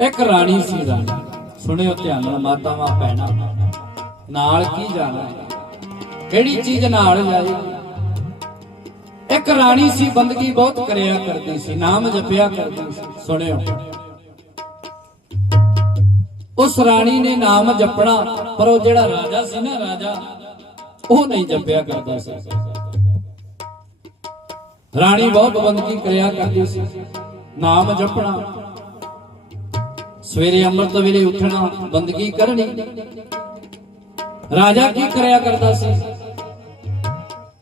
ਇੱਕ ਰਾਣੀ ਸੀ ਰਾਣੀ। ਸੁਣਿਓ ਧਿਆਨ ਨਾਲ ਮਾਤਾਵਾਂ, ਭੈਣਾਂ। ਨਾਲ ਕੀ ਜਾਣਾ ਕਿਹੜੀ ਚੀਜ਼ ਨਾਲ ਜਾਏਗੀ ਇੱਕ ਰਾਣੀ ਸੀ, ਬੰਦਗੀ ਬਹੁਤ ਕਰਿਆ ਕਰਦੀ ਸੀ, ਨਾਮ ਜਪਿਆ ਕਰਦੀ ਸੀ। ਸੁਣਿਓ। ਉਸ ਰਾਣੀ ਨੇ ਨਾਮ ਜਪਣਾ, ਪਰ ਉਹ ਜਿਹੜਾ ਰਾਜਾ ਸੀ ਨਾ ਰਾਜਾ, ਉਹ ਨਹੀਂ ਜਪਿਆ ਕਰਦਾ ਸੀ। ਰਾਣੀ ਬਹੁਤ ਬੰਦਗੀ ਕਰਿਆ ਕਰਦੀ ਸੀ। ਨਾਮ ਜਪਣਾ ਸਵੇਰੇ ਅੰਮ੍ਰਿਤ ਵੇਲੇ ਉੱਠਣਾ ਬੰਦਗੀ ਕਰਨੀ? ਰਾਜਾ ਕੀ ਕਰਿਆ ਕਰਦਾ ਸੀ?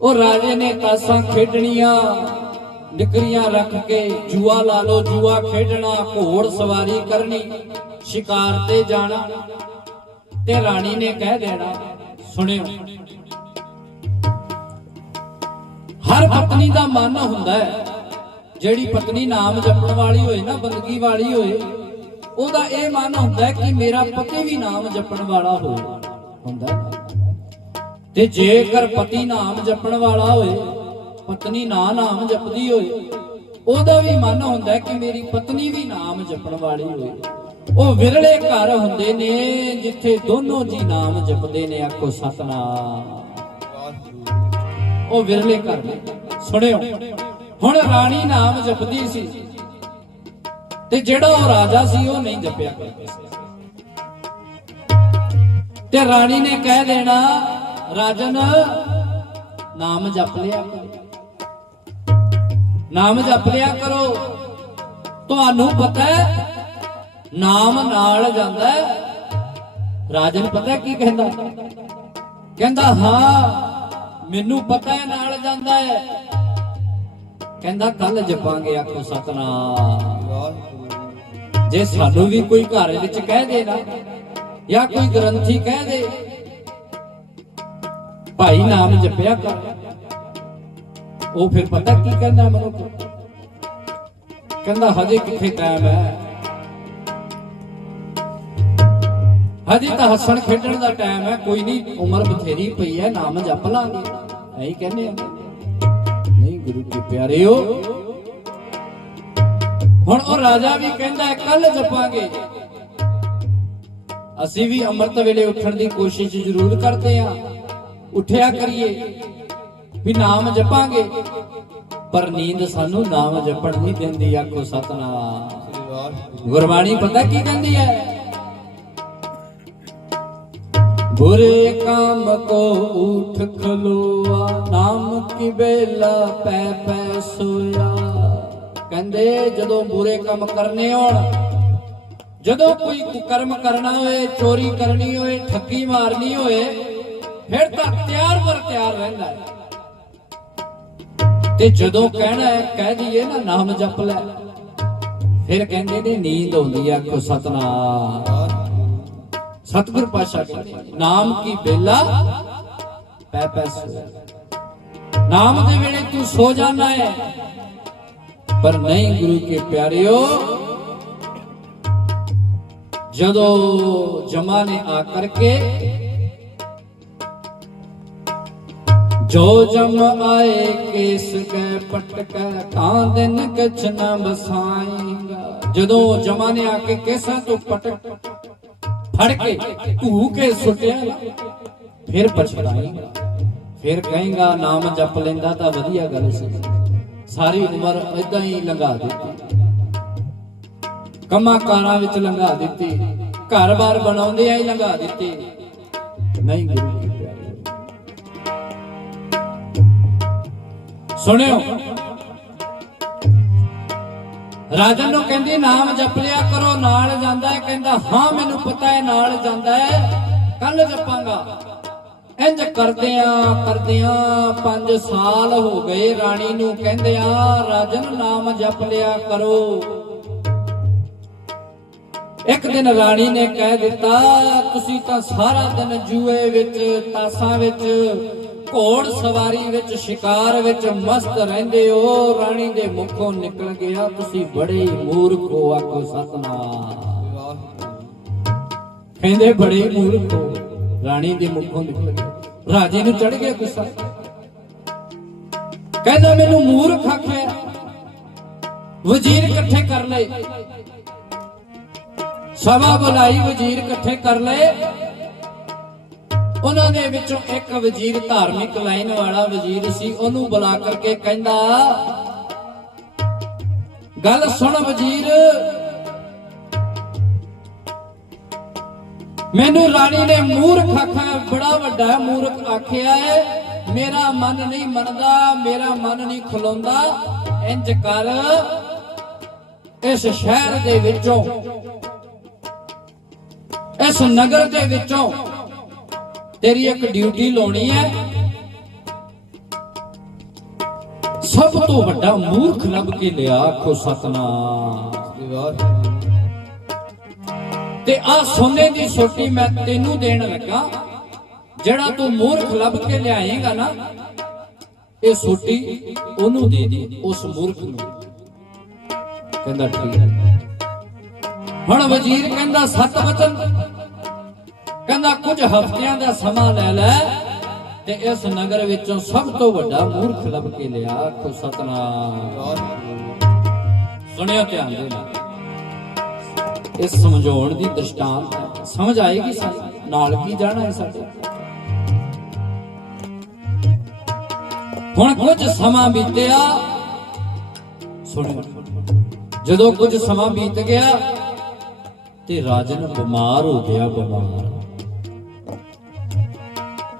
ਉਹ ਰਾਜੇ ਨੇ ਤਾਸਾਂ ਖੇਡਣੀਆਂ, ਨਿਕਰੀਆਂ ਰੱਖ ਕੇ ਜੂਆ ਲਾ ਲੋ ਜੂਆ ਖੇਡਣਾ, ਘੋੜ ਸਵਾਰੀ ਕਰਨੀ, ਸ਼ਿਕਾਰ ਤੇ ਜਾਣਾ ਤੇ ਰਾਣੀ ਨੇ ਕਹਿ ਦੇਣਾ, ਸੁਣਿਓ। ਹਰ ਪਤਨੀ ਦਾ ਮਨ ਹੁੰਦਾ ਹੈ, ਜਿਹੜੀ ਪਤਨੀ ਨਾਮ ਜਪਣ ਵਾਲੀ ਹੋਏ ਨਾ, ਬੰਦਗੀ ਵਾਲੀ ਹੋਏ ਉਹਦਾ ਇਹ ਮਨ ਹੁੰਦਾ ਕਿ ਮੇਰਾ ਪਤੀ ਵੀ ਨਾਮ ਜਪਣ ਵਾਲਾ ਹੋਵੇ। ਹੁੰਦਾ। ਤੇ ਜੇਕਰ ਪਤੀ ਨਾਮ ਜਪਣ ਵਾਲਾ ਹੋਏ ਪਤਨੀ ਨਾ ਨਾਮ ਜਪਦੀ ਹੋਏ ਉਹਦਾ ਵੀ ਮਨ ਹੁੰਦਾ ਕਿ ਮੇਰੀ ਪਤਨੀ ਵੀ ਨਾਮ ਜਪਣ ਵਾਲੀ ਹੋਏ ਉਹ ਵਿਰਲੇ ਘਰ ਹੁੰਦੇ ਨੇ, ਜਿੱਥੇ ਦੋਨੋਂ ਜੀ ਨਾਮ ਜਪਦੇ ਨੇ, ਆਖੋ ਸਤਨਾਮ। ਉਹ ਵਿਰਲੇ ਘਰ ਨੇ। ਸੁਣਿਓ, ਹੁਣ ਰਾਣੀ ਨਾਮ ਜਪਦੀ ਸੀ। ਤੇ ਜਿਹੜਾ ਉਹ ਰਾਜਾ ਸੀ, ਉਹ ਨਹੀਂ ਜਪਿਆ। ਕਰਦੇ ਸੀ ਤੇ ਰਾਣੀ ਨੇ ਕਹਿ ਦੇਣਾ, ਰਾਜਨ, ਨਾਮ ਜਪ ਲਿਆ ਕਰੋ। ਨਾਮ ਜਪ ਲਿਆ ਕਰੋ। ਤੁਹਾਨੂੰ ਪਤਾ ਹੈ, ਨਾਮ ਨਾਲ ਜਾਂਦਾ ਰਾਜਨ ਪਤਾ ਕੀ ਕਹਿੰਦਾ? ਕਹਿੰਦਾ, ਹਾਂ, ਮੈਨੂੰ ਪਤਾ ਹੈ, ਨਾਲ ਜਾਂਦਾ ਹੈ। ਕਹਿੰਦਾ ਕੱਲ ਜਪਾਂਗੇ ਆਖੋ ਸਤਨਾਮ। ਜੇ ਸਾਨੂੰ ਵੀ ਕੋਈ ਘਰ ਵਿੱਚ ਕਹਿ ਦੇ ਨਾ, ਜਾਂ ਕੋਈ ਗ੍ਰੰਥੀ ਕਹਿ ਦੇ, ਭਾਈ ਨਾਮ ਜਪਿਆ ਕਰ। ਉਹ ਫਿਰ ਪਤਾ ਕੀ ਕਹਿੰਦਾ ਮਨੁੱਖ? ਕਹਿੰਦਾ, ਹਜੇ ਕਿੱਥੇ ਟਾਈਮ ਹੈ? ਹਜੇ ਤਾਂ ਹੱਸਣ ਖੇਡਣ ਦਾ ਟਾਈਮ ਹੈ, ਕੋਈ ਨਹੀਂ, ਉਮਰ ਬਥੇਰੀ ਪਈ ਹੈ, ਨਾਮ ਜਪ ਲਾਂਗੇ। ਐਂ ਕਹਿੰਦੇ ਆ। ਨਹੀਂ, ਗੁਰੂ ਕੇ ਪਿਆਰਿਓ ਹੁਣ ਉਹ ਰਾਜਾ ਵੀ ਕਹਿੰਦਾ ਕੱਲ ਜਪਾਂਗੇ। ਅਸੀਂ ਵੀ ਅੰਮ੍ਰਿਤ ਵੇਲੇ ਉੱਠਣ ਦੀ ਕੋਸ਼ਿਸ਼ ਜ਼ਰੂਰ ਕਰਦੇ ਆ ਉੱਠਿਆ ਕਰੀਏ ਵੀ ਨਾਮ ਜਪਾਂਗੇ, ਪਰ ਨੀਂਦ ਸਾਨੂੰ ਨਾਮ ਜਪਣ ਨਹੀਂ ਦਿੰਦੀ, ਆਖੋ ਸਤਨਾਮ। ਗੁਰਬਾਣੀ ਪਤਾ ਕੀ ਕਹਿੰਦੀ ਹੈ? ਬੁਰੇ ਕੰਮ ਕੋ ਉਠ ਖਲੋਆ, ਨਾਮ ਕੀ ਬੇਲਾ ਪੈ ਪੈ ਸੋਇਆ। ਕਹਿੰਦੇ, ਜਦੋਂ ਬੁਰੇ ਕੰਮ ਕਰਨੇ ਹੋਣ ਜਦੋਂ ਕੋਈ ਕੁਕਰਮ ਕਰਨਾ ਹੋਏ, ਚੋਰੀ ਕਰਨੀ ਹੋਏ, ਠੱਗੀ ਮਾਰਨੀ ਹੋਏ, ਫਿਰ ਤਾਂ ਤਿਆਰ ਬਰ ਤਿਆਰ ਰਹਿੰਦਾ ਹੈ। ਤੇ ਜਦੋਂ ਕਹਿਣਾ ਹੈ, ਕਹਿ ਦਈਏ ਨਾ, ਨਾਮ ਜਪ ਲੈ। ਫਿਰ ਕਹਿੰਦੇ ਨੇ, ਨੀਂਦ ਆਉਂਦੀ ਆ, ਆਖੋ ਸਤਨਾਮ। ਸਤਿਗੁਰ ਪਾਸ਼ਾ ਕਹਿੰਦੇ ਨਾਮ ਕੀ ਬੇਲਾ? ਪੈ ਪੈ ਸੋਇਆ ਨਾਮ ਦੇ ਵੇਲੇ ਤੂੰ ਸੋ ਜਾਣਾ ਹੈ। ਪਰ ਨਹੀਂ ਗੁਰੂ ਕੇ ਪਿਆਰਿਓ ਜਦੋਂ ਜਮਾ ਨੇ ਆ ਕਰਕੇ ਜੋ ਜਮ ਆਏ ਕੇਸ ਕੈ ਪਟਕੈ ਤਾਂ ਦਿਨ ਕਛ ਨਾ ਬਸਾਏਗਾ ਜਦੋਂ ਜਮਾ ਨੇ ਆ ਕੇ ਕੇਸਾਂ ਤੋਂ ਪਟਕ ਫੜ ਕੇ ਧੂ ਕੇ ਸੁੱਟਿਆ ਨਾ, ਫਿਰ ਪਛਤਾਏਗਾ ਫਿਰ ਕਹੇਗਾ ਨਾਮ ਜਪ ਲੈਂਦਾ ਤਾਂ ਵਧੀਆ ਗੱਲ ਸੀ ਸਾਰੀ ਉਮਰ ਇਦਾਂ ਹੀ ਲੰਘਾ ਦਿੱਤੀ। ਕੰਮਾਂ ਕਾਰਾਂ ਵਿੱਚ ਲੰਘਾ ਦਿੱਤੀ। ਘਰ-ਬਾਰ ਬਣਾਉਂਦੇ ਆ ਹੀ ਲੰਘਾ ਦਿੱਤੀ। ਨਹੀਂ ਗੁਰੂ ਕੀ ਪਿਆਰੇ। ਸੁਣਿਓ। ਰਾਜਨ ਨੂੰ ਕਹਿੰਦੀ, ਨਾਮ ਜਪ ਲਿਆ ਕਰੋ, ਨਾਲ ਜਾਂਦਾ ਹੈ। ਕਹਿੰਦਾ, ਹਾਂ, ਮੈਨੂੰ ਪਤਾ ਹੈ, ਨਾਲ ਜਾਂਦਾ ਹੈ। ਕੱਲ ਜਪਾਂਗਾ। ਇੰਜ ਕਰਦਿਆਂ ਕਰਦਿਆਂ 5 ਸਾਲ ਹੋ ਗਏ ਰਾਣੀ ਨੂੰ ਕਹਿੰਦੇ ਆ ਰਾਜਨ ਨਾਮ ਜਪ ਲਿਆ ਕਰੋ। ਇੱਕ ਦਿਨ ਰਾਣੀ ਨੇ ਕਹਿ ਦਿੱਤਾ, ਤੁਸੀਂ ਤਾਂ ਸਾਰਾ ਦਿਨ ਜੂਏ ਵਿੱਚ, ਤਾਸਾਂ ਵਿੱਚ, ਘੋੜ ਸਵਾਰੀ ਵਿੱਚ, ਸ਼ਿਕਾਰ ਵਿੱਚ ਮਸਤ ਰਹਿੰਦੇ ਹੋ। ਰਾਣੀ ਦੇ ਮੁਖੋਂ ਨਿਕਲ ਗਿਆ, ਤੁਸੀਂ ਬੜੇ ਮੂਰਖ ਹੋ ਆਖੋ ਸਤਨਾਮ। ਕਹਿੰਦੇ, ਬੜੇ ਮੂਰਖ ਹੋ। ਰਾਣੀ ਦੇ ਮੁਖੋਂ ਨਿਕਲ ਗਿਆ ਰਾਜੇ ਨੂੰ ਚੜ ਗਿਆ ਗੁੱਸਾ। ਕਹਿੰਦਾ, ਮੈਨੂੰ ਮੂਰਖ ਆਖਿਆ ਵਜ਼ੀਰ ਇਕੱਠੇ ਕਰ ਲਏ। ਸਭਾ ਬੁਲਾਈ ਵਜ਼ੀਰ ਇਕੱਠੇ ਕਰ ਲਏ। ਉਹਨਾਂ ਦੇ ਵਿੱਚੋਂ ਇੱਕ ਵਜ਼ੀਰ ਧਾਰਮਿਕ ਲਾਈਨ ਵਾਲਾ ਵਜ਼ੀਰ ਸੀ। ਉਹਨੂੰ ਬੁਲਾ ਕਰਕੇ ਕਹਿੰਦਾ, ਗੱਲ ਸੁਣ ਵਜ਼ੀਰ ਮੈਨੂੰ ਰਾਣੀ ਨੇ ਮੂਰਖ ਆਖਿਆ, ਬੜਾ ਵੱਡਾ ਮੂਰਖ ਆਖਿਆ ਹੈ ਮੇਰਾ ਮਨ ਨਹੀਂ ਮੰਨਦਾ, ਮੇਰਾ ਮਨ ਨਹੀਂ ਖਲੋਂਦਾ। ਇੰਜ ਕਰ ਇਸ ਸ਼ਹਿਰ ਦੇ ਵਿੱਚੋਂ, ਇਸ ਨਗਰ ਦੇ ਵਿੱਚੋਂ ਤੇਰੀ ਇੱਕ ਡਿਊਟੀ ਲਾਉਣੀ ਹੈ ਸਭ ਤੋਂ ਵੱਡਾ ਮੂਰਖ ਲੱਭ ਕੇ ਲਿਆ ਆਖੋ ਸਤਨਾਮ। ਤੇ ਆ ਸੋਨੇ ਦੀ ਸੋਟੀ ਮੈਂ ਤੈਨੂੰ ਦੇਣ ਲੱਗਾ। ਜਿਹੜਾ ਤੂੰ ਮੂਰਖ ਲੱਭ ਕੇ ਲਿਆਏਗਾ ਨਾ, ਇਹ ਸੋਟੀ ਉਹਨੂੰ ਦੇ ਦੇ, ਉਸ ਮੂਰਖ ਨੂੰ। ਕਹਿੰਦਾ ਠੀਕ ਹੁਣ ਵਜ਼ੀਰ ਕਹਿੰਦਾ, ਸਤ ਵਚਨ। ਕਹਿੰਦਾ, ਕੁਝ ਹਫ਼ਤਿਆਂ ਦਾ ਸਮਾਂ ਲੈ ਲੈ ਤੇ ਇਸ ਨਗਰ ਵਿੱਚੋਂ ਸਭ ਤੋਂ ਵੱਡਾ ਮੂਰਖ ਲੱਭ ਕੇ ਲਿਆ ਆਖੋ ਸਤਨਾਮ। ਸੁਣਿਓ ਧਿਆਨ ਦੇ ਨਾਲ। ਇਹ ਸਮਝਾਉਣ ਦੀ ਦ੍ਰਿਸ਼ਟਾਂਤ ਸਮਝ ਆਏਗੀ ਸਾਨੂੰ ਨਾਲ ਕੀ ਜਾਣਾ ਹੈ ਸਾਡੇ? ਹੁਣ ਕੁਝ ਸਮਾਂ ਬੀਤਿਆ। ਸੁਣੋ। ਜਦੋਂ ਕੁਝ ਸਮਾਂ ਬੀਤ ਗਿਆ, ਤੇ ਰਾਜਨ ਬਿਮਾਰ ਹੋ ਗਿਆ, ਬਿਮਾਰ।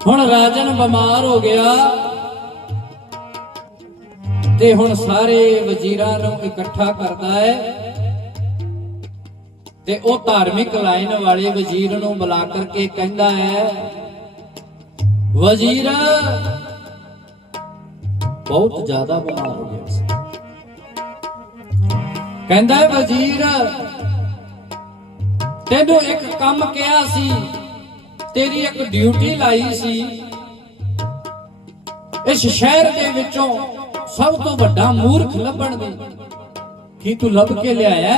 ਹੁਣ ਰਾਜਨ ਬਿਮਾਰ ਹੋ ਗਿਆ, ਤੇ ਹੁਣ ਸਾਰੇ ਵਜ਼ੀਰਾਂ ਨੂੰ ਇਕੱਠਾ ਕਰਦਾ ਹੈ। ਤੇ ਉਹ ਧਾਰਮਿਕ ਲਾਈਨ ਵਾਲੇ ਵਜ਼ੀਰ ਨੂੰ ਬੁਲਾ ਕਰਕੇ ਕਹਿੰਦਾ ਹੈ, ਵਜ਼ੀਰ, ਬਹੁਤ ਜ਼ਿਆਦਾ ਬਿਮਾਰ ਹੋ ਗਿਆ ਸੀ। ਕਹਿੰਦਾ ਹੈ, ਵਜ਼ੀਰ, ਤੈਨੂੰ ਇੱਕ ਕੰਮ ਕਿਹਾ ਸੀ, ਤੇਰੀ ਇੱਕ ਡਿਊਟੀ ਲਾਈ ਸੀ। ਇਸ ਸ਼ਹਿਰ ਦੇ ਵਿੱਚੋਂ ਸਭ ਤੋਂ ਵੱਡਾ ਮੂਰਖ ਲੱਭਣ ਦੀ। ਕੀ ਤੂੰ ਲੱਭ ਕੇ ਲਿਆਇਆ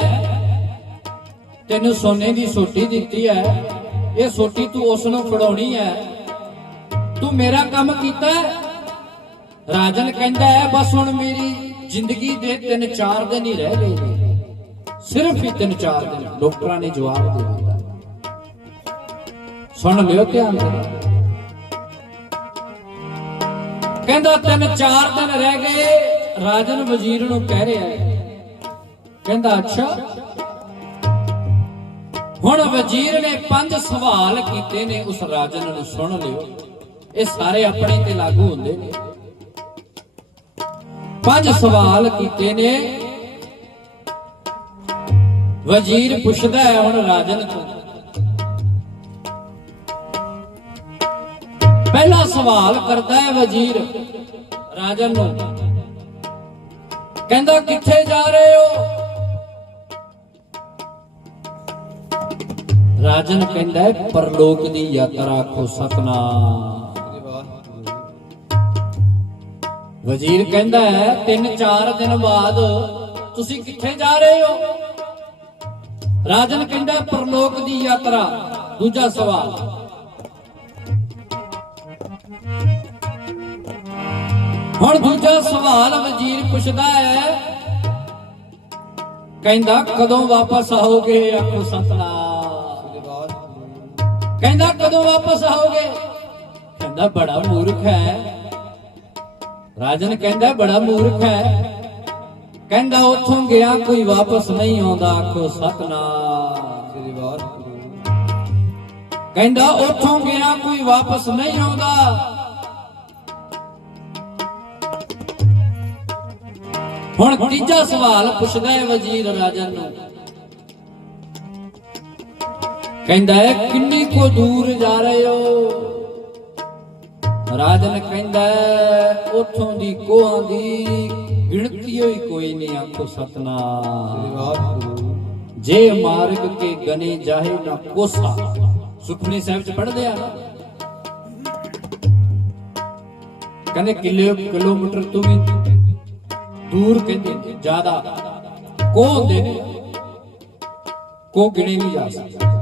ਤੈਨੂੰ ਸੋਨੇ ਦੀ ਸੋਟੀ ਦਿੱਤੀ ਹੈ। ਇਹ ਸੋਟੀ ਤੂੰ ਉਸ ਨੂੰ ਫੜਾਉਣੀ ਹੈ। ਤੂੰ ਮੇਰਾ ਕੰਮ ਕੀਤਾ ਰਾਜਨ ਕਹਿੰਦਾ ਹੈ, ਬਸ ਹੁਣ ਮੇਰੀ ਜ਼ਿੰਦਗੀ ਦੇ ਤਿੰਨ ਚਾਰ ਦਿਨ ਹੀ ਰਹਿ ਗਏ ਨੇ। ਸਿਰਫ ਹੀ ਤਿੰਨ ਚਾਰ ਦਿਨ। ਡਾਕਟਰਾਂ ਨੇ ਜਵਾਬ ਦੇ ਦਿੱਤਾ। ਸੁਣ ਲਿਓ ਧਿਆਨ ਨਾਲ। ਕਹਿੰਦਾ, ਤਿੰਨ ਚਾਰ ਦਿਨ ਰਹਿ ਗਏ। ਰਾਜਨ ਵਜ਼ੀਰ ਨੂੰ ਕਹਿ ਰਿਹਾ ਹੈ। ਕਹਿੰਦਾ, ਅੱਛਾ ਹੁਣ ਵਜ਼ੀਰ ਨੇ ਪੰਜ ਸਵਾਲ ਕੀਤੇ ਨੇ, ਉਸ ਰਾਜਨ ਨੂੰ ਸੁਣ ਲਿਓ। ਇਹ ਸਾਰੇ ਆਪਣੇ ਤੇ ਲਾਗੂ ਹੁੰਦੇ ਨੇ। ਪੰਜ ਸਵਾਲ ਕੀਤੇ ਨੇ। ਵਜ਼ੀਰ ਪੁੱਛਦਾ ਹੈ ਹੁਣ ਰਾਜਨ ਤੋਂ। ਪਹਿਲਾ ਸਵਾਲ ਕਰਦਾ ਹੈ ਵਜ਼ੀਰ ਰਾਜਨ ਨੂੰ। ਕਹਿੰਦਾ, ਕਿੱਥੇ ਜਾ ਰਹੇ ਹੋ? ਰਾਜਨ ਕਹਿੰਦਾ ਪਰਲੋਕ ਦੀ ਯਾਤਰਾ ਆਖੋ ਸਤਨਾਮ। ਵਜ਼ੀਰ ਕਹਿੰਦਾ ਹੈ, ਤਿੰਨ ਚਾਰ ਦਿਨ ਬਾਅਦ ਤੁਸੀਂ ਕਿੱਥੇ ਜਾ ਰਹੇ ਹੋ? ਰਾਜਨ ਕਹਿੰਦਾ ਪਰਲੋਕ ਦੀ ਯਾਤਰਾ। ਦੂਜਾ ਸਵਾਲ। ਹੁਣ ਦੂਜਾ ਸਵਾਲ ਵਜ਼ੀਰ ਪੁੱਛਦਾ ਹੈ, ਕਹਿੰਦਾ, ਕਦੋਂ ਵਾਪਸ ਆਓਗੇ ਆਖੋ ਸਤਨਾਮ? ਕਹਿੰਦਾ ਕਦੋਂ ਵਾਪਸ ਆਓਗੇ? ਕਹਿੰਦਾ ਬੜਾ ਮੂਰਖ ਹੈ। ਰਾਜਨ ਕਹਿੰਦਾ ਬੜਾ ਮੂਰਖ ਹੈ। ਕਹਿੰਦਾ ਉੱਥੋਂ ਗਿਆ, ਕੋਈ ਵਾਪਸ ਨਹੀਂ ਆਉਂਦਾ। ਆਖੋ, ਸਤਨਾਮ ਕਹਿੰਦਾ ਉੱਥੋਂ ਗਿਆ, ਕੋਈ ਵਾਪਸ ਨਹੀਂ ਆਉਂਦਾ। ਹੁਣ ਤੀਜਾ ਸਵਾਲ ਪੁੱਛਦਾ ਹੈ ਵਜ਼ੀਰ ਰਾਜਨ ਨੂੰ। ਕਹਿੰਦਾ ਹੈ ਕਿੰਨੀ ਕੋ ਦੂਰ ਜਾ ਰਹੇ ਹੋ? ਰਾਜਨ ਕਹਿੰਦਾ ਉੱਥੋਂ ਦੀ ਕੋਹਾਂ ਦੀ ਗਿਣਤੀ ਹੋਈ ਕੋਈ ਨਹੀਂ ਆਖੋ ਸਤਨਾਮ। ਜੇ ਮਾਰਗ ਕੇ ਗਨੇ ਜਾਹੇ ਨਾ ਕੋਸਾ। ਸੁਖਮਨੀ ਸਾਹਿਬ ਚ ਪੜ੍ਹਦੇ ਆ ਨਾ? ਕਹਿੰਦੇ ਕਿਲੋ ਕਿਲੋਮੀਟਰ ਤੋਂ ਵੀ ਦੂਰ ਕਹਿੰਦੇ ਜ਼ਿਆਦਾ। ਕੋ ਹੁੰਦੇ ਨੇ। ਕੋ ਗਿਣੇ ਨਹੀਂ ਜਾ ਸਕਦੇ।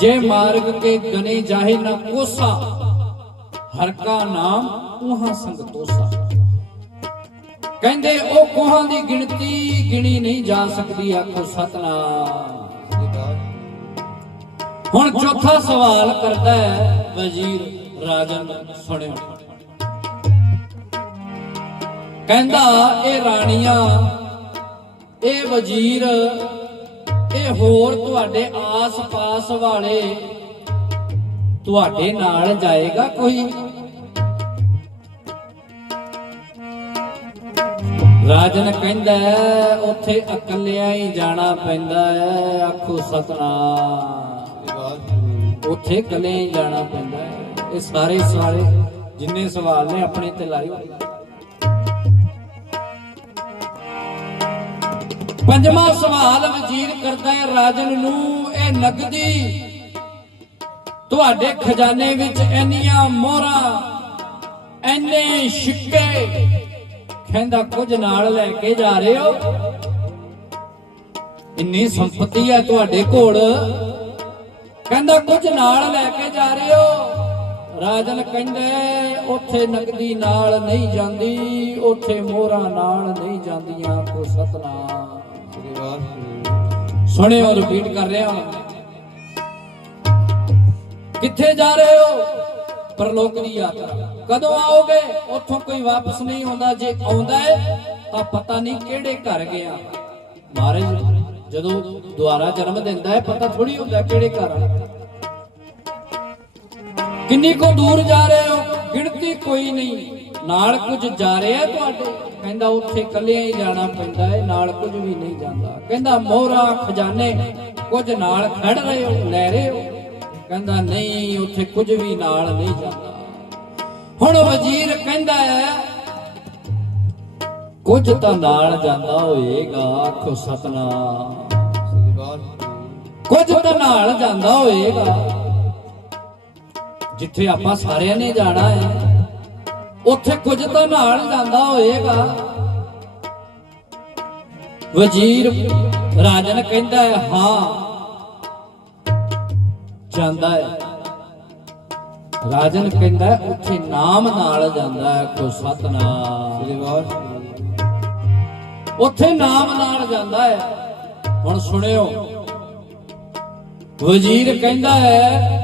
ਜੇ ਮਾਰਗ ਕੇ ਗਨੇ ਜਾਹੇ ਨਾ ਕੋਸਾ ਹਰ ਕਾ ਨਾਮ ਉਹਾਂ ਸੰਗਤੋਸਾ ਕਹਿੰਦੇ ਉਹ ਕੋਹਾਂ ਦੀ ਗਿਣਤੀ ਗਿਣੀ ਨਹੀਂ ਜਾ ਸਕਦੀ, ਆਖੋ ਸਤਨਾਮ। ਹੁਣ ਚੌਥਾ ਸਵਾਲ ਕਰਦਾ ਹੈ ਵਜ਼ੀਰ ਰਾਜਨ ਸੁਣਿਓ। ਕਹਿੰਦਾ, ਇਹ ਰਾਣੀਆਂ, ਇਹ ਵਜ਼ੀਰ ਇਹ ਹੋਰ ਤੁਹਾਡੇ ਆਸ-ਪਾਸ ਵਾਲੇ ਤੁਹਾਡੇ ਨਾਲ ਜਾਏਗਾ ਕੋਈ? ਰਾਜਨ ਕਹਿੰਦਾ ਉੱਥੇ ਇਕੱਲਿਆਂ ਹੀ ਜਾਣਾ ਪੈਂਦਾ ਹੈ, ਆਖੋ ਸਤਨਾਮ। ਉੱਥੇ ਇਕੱਲੇ ਹੀ ਜਾਣਾ ਪੈਂਦਾ ਹੈ। ਇਹ ਸਾਰੇ ਸਵਾਲੇ, ਜਿੰਨੇ ਸਵਾਲ ਨੇ ਆਪਣੇ ਤੇ ਲਾਏ ਪੰਜਵਾਂ ਸਵਾਲ ਵਜ਼ੀਰ ਕਰਦਾ ਹੈ ਰਾਜਨ ਨੂੰ, ਇਹ ਨਗਦੀ। ਤੁਹਾਡੇ ਖਜ਼ਾਨੇ ਵਿੱਚ ਇੰਨੀਆਂ ਮੋਹਰਾਂ ਐਨੇ ਸਿੱਕੇ ਕਹਿੰਦਾ ਕੁਝ ਨਾਲ ਲੈ ਕੇ ਜਾ ਰਹੇ ਹੋ। ਇੰਨੀ ਸੰਪਤੀ ਹੈ ਤੁਹਾਡੇ ਕੋਲ। ਕਹਿੰਦਾ ਕੁਝ ਨਾਲ ਲੈ ਕੇ ਜਾ ਰਹੇ ਹੋ। ਰਾਜਨ ਕਹਿੰਦੇ, ਉੱਥੇ ਨਕਦੀ ਨਾਲ ਨਹੀਂ ਜਾਂਦੀ, ਉੱਥੇ ਮੋਹਰਾਂ ਨਾਲ ਨਹੀਂ ਜਾਂਦੀਆਂ, ਕੋ ਸਤਨਾਮ। ਸੁਣਿਓ ਰਿਪੀਟ ਕਰ ਰਿਹਾ। ਕਿੱਥੇ ਜਾ ਰਹੇ ਹੋ? ਪਰਲੋਕ ਦੀ ਯਾਤਰਾ। ਕਦੋਂ ਆਓਗੇ? ਉੱਥੋਂ ਕੋਈ ਵਾਪਸ ਨਹੀਂ ਆਉਂਦਾ ਜੇ ਆਉਂਦਾ ਹੈ, ਤਾਂ ਪਤਾ ਨਹੀਂ ਕਿਹੜੇ ਘਰ ਗਿਆ ਮਹਾਰਾਜ, ਜਦੋਂ ਦੁਆਰਾ ਜਨਮ ਦਿੰਦਾ ਹੈ, ਪਤਾ ਥੋੜੀ ਹੁੰਦਾ ਕਿਹੜੇ ਘਰ ਕਿੰਨੀ ਕੋ ਦੂਰ ਜਾ ਰਹੇ ਹੋ? ਗਿਣਤੀ ਕੋਈ ਨਹੀਂ। ਨਾਲ ਕੁਝ ਜਾ ਰਿਹਾ ਤੁਹਾਡੇ? ਕਹਿੰਦਾ ਉੱਥੇ ਇਕੱਲਿਆਂ ਹੀ ਜਾਣਾ ਪੈਂਦਾ ਹੈ, ਨਾਲ ਕੁਝ ਵੀ ਨਹੀਂ ਜਾਂਦਾ। ਕਹਿੰਦਾ, ਮੋਹਰਾ, ਖਜ਼ਾਨੇ, ਕੁਝ ਨਾਲ ਖੜ ਰਹੇ ਹੋ, ਲੈ ਰਹੇ ਹੋ? ਕਹਿੰਦਾ, ਨਹੀਂ, ਉੱਥੇ ਕੁਝ ਵੀ ਨਾਲ ਨਹੀਂ ਜਾਂਦਾ। ਹੁਣ ਵਜ਼ੀਰ ਕਹਿੰਦਾ ਹੈ, ਕੁਝ ਤਾਂ ਨਾਲ ਜਾਂਦਾ ਹੋਏਗਾ, ਆਖੋ ਸਤਨਾਮ। ਕੁਝ ਤਾਂ ਨਾਲ ਜਾਂਦਾ ਹੋਏਗਾ। ਜਿੱਥੇ ਆਪਾਂ ਸਾਰਿਆਂ ਨੇ ਜਾਣਾ ਹੈ ਉੱਥੇ ਕੁਝ ਤਾਂ ਨਾਲ ਜਾਂਦਾ ਹੋਏਗਾ। ਵਜ਼ੀਰ ਰਾਜਨ ਕਹਿੰਦਾ ਹੈ ਹਾਂ। ਜਾਂਦਾ ਹੈ। ਰਾਜਨ ਕਹਿੰਦਾ ਉੱਥੇ ਨਾਮ ਨਾਲ ਜਾਂਦਾ ਹੈ ਕੋ ਸਤਨਾਮ। ਉੱਥੇ ਨਾਮ ਨਾਲ ਜਾਂਦਾ ਹੈ। ਹੁਣ ਸੁਣਿਓ। ਵਜ਼ੀਰ ਕਹਿੰਦਾ ਹੈ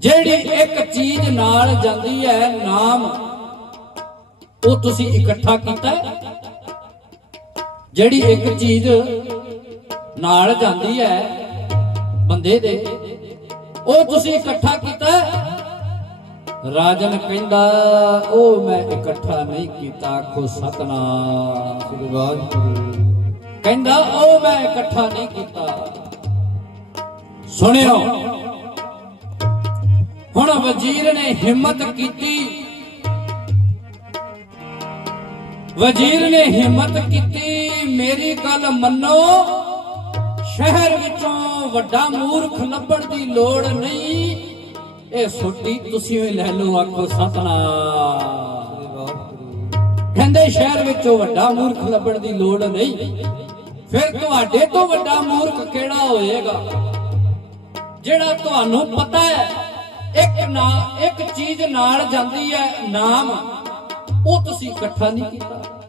ਜਿਹੜੀ ਇੱਕ ਚੀਜ਼ ਨਾਲ ਜਾਂਦੀ ਹੈ, ਨਾਮ, ਉਹ ਤੁਸੀਂ ਇਕੱਠਾ ਕੀਤਾ ਜਿਹੜੀ ਇੱਕ ਚੀਜ਼ ਨਾਲ ਜਾਂਦੀ ਹੈ ਬੰਦੇ ਦੇ, ਉਹ ਤੁਸੀਂ ਇਕੱਠਾ ਕੀਤਾ ਰਾਜਨ ਕਹਿੰਦਾ, ਉਹ ਮੈਂ ਇਕੱਠਾ ਨਹੀਂ ਕੀਤਾ, ਆਖੋ ਸਤਨਾਮ। ਕਹਿੰਦਾ, ਉਹ ਮੈਂ ਇਕੱਠਾ ਨਹੀਂ ਕੀਤਾ। ਸੁਣਿਓ। ਹੁਣ ਵਜ਼ੀਰ ਨੇ ਹਿੰਮਤ ਕੀਤੀ। ਵਜ਼ੀਰ ਨੇ ਹਿੰਮਤ ਕੀਤੀ, ਮੇਰੀ ਗੱਲ ਮੰਨੋ, ਸ਼ਹਿਰ ਵਿੱਚੋਂ ਵੱਡਾ ਮੂਰਖ ਲੱਭਣ ਦੀ ਲੋੜ ਨਹੀਂ। ਇਹ ਛੁੱਟੀ ਤੁਸੀਂ ਹੀ ਲੈ ਲਓ ਆਖੋ ਸਤਨਾਮ। ਕਹਿੰਦੇ ਸ਼ਹਿਰ ਵਿੱਚੋਂ ਵੱਡਾ ਮੂਰਖ ਲੱਭਣ ਦੀ ਲੋੜ ਨਹੀਂ। ਫਿਰ ਤੁਹਾਡੇ ਤੋਂ ਵੱਡਾ ਮੂਰਖ ਕਿਹੜਾ ਹੋਏਗਾ? ਜਿਹੜਾ ਤੁਹਾਨੂੰ ਪਤਾ ਹੈ ਇੱਕ ਨਾ ਇੱਕ ਚੀਜ਼ ਨਾਲ ਜਾਂਦੀ ਹੈ ਨਾਮ। ਉਹ ਤੁਸੀਂ ਇਕੱਠਾ ਨਹੀਂ ਕੀਤਾ।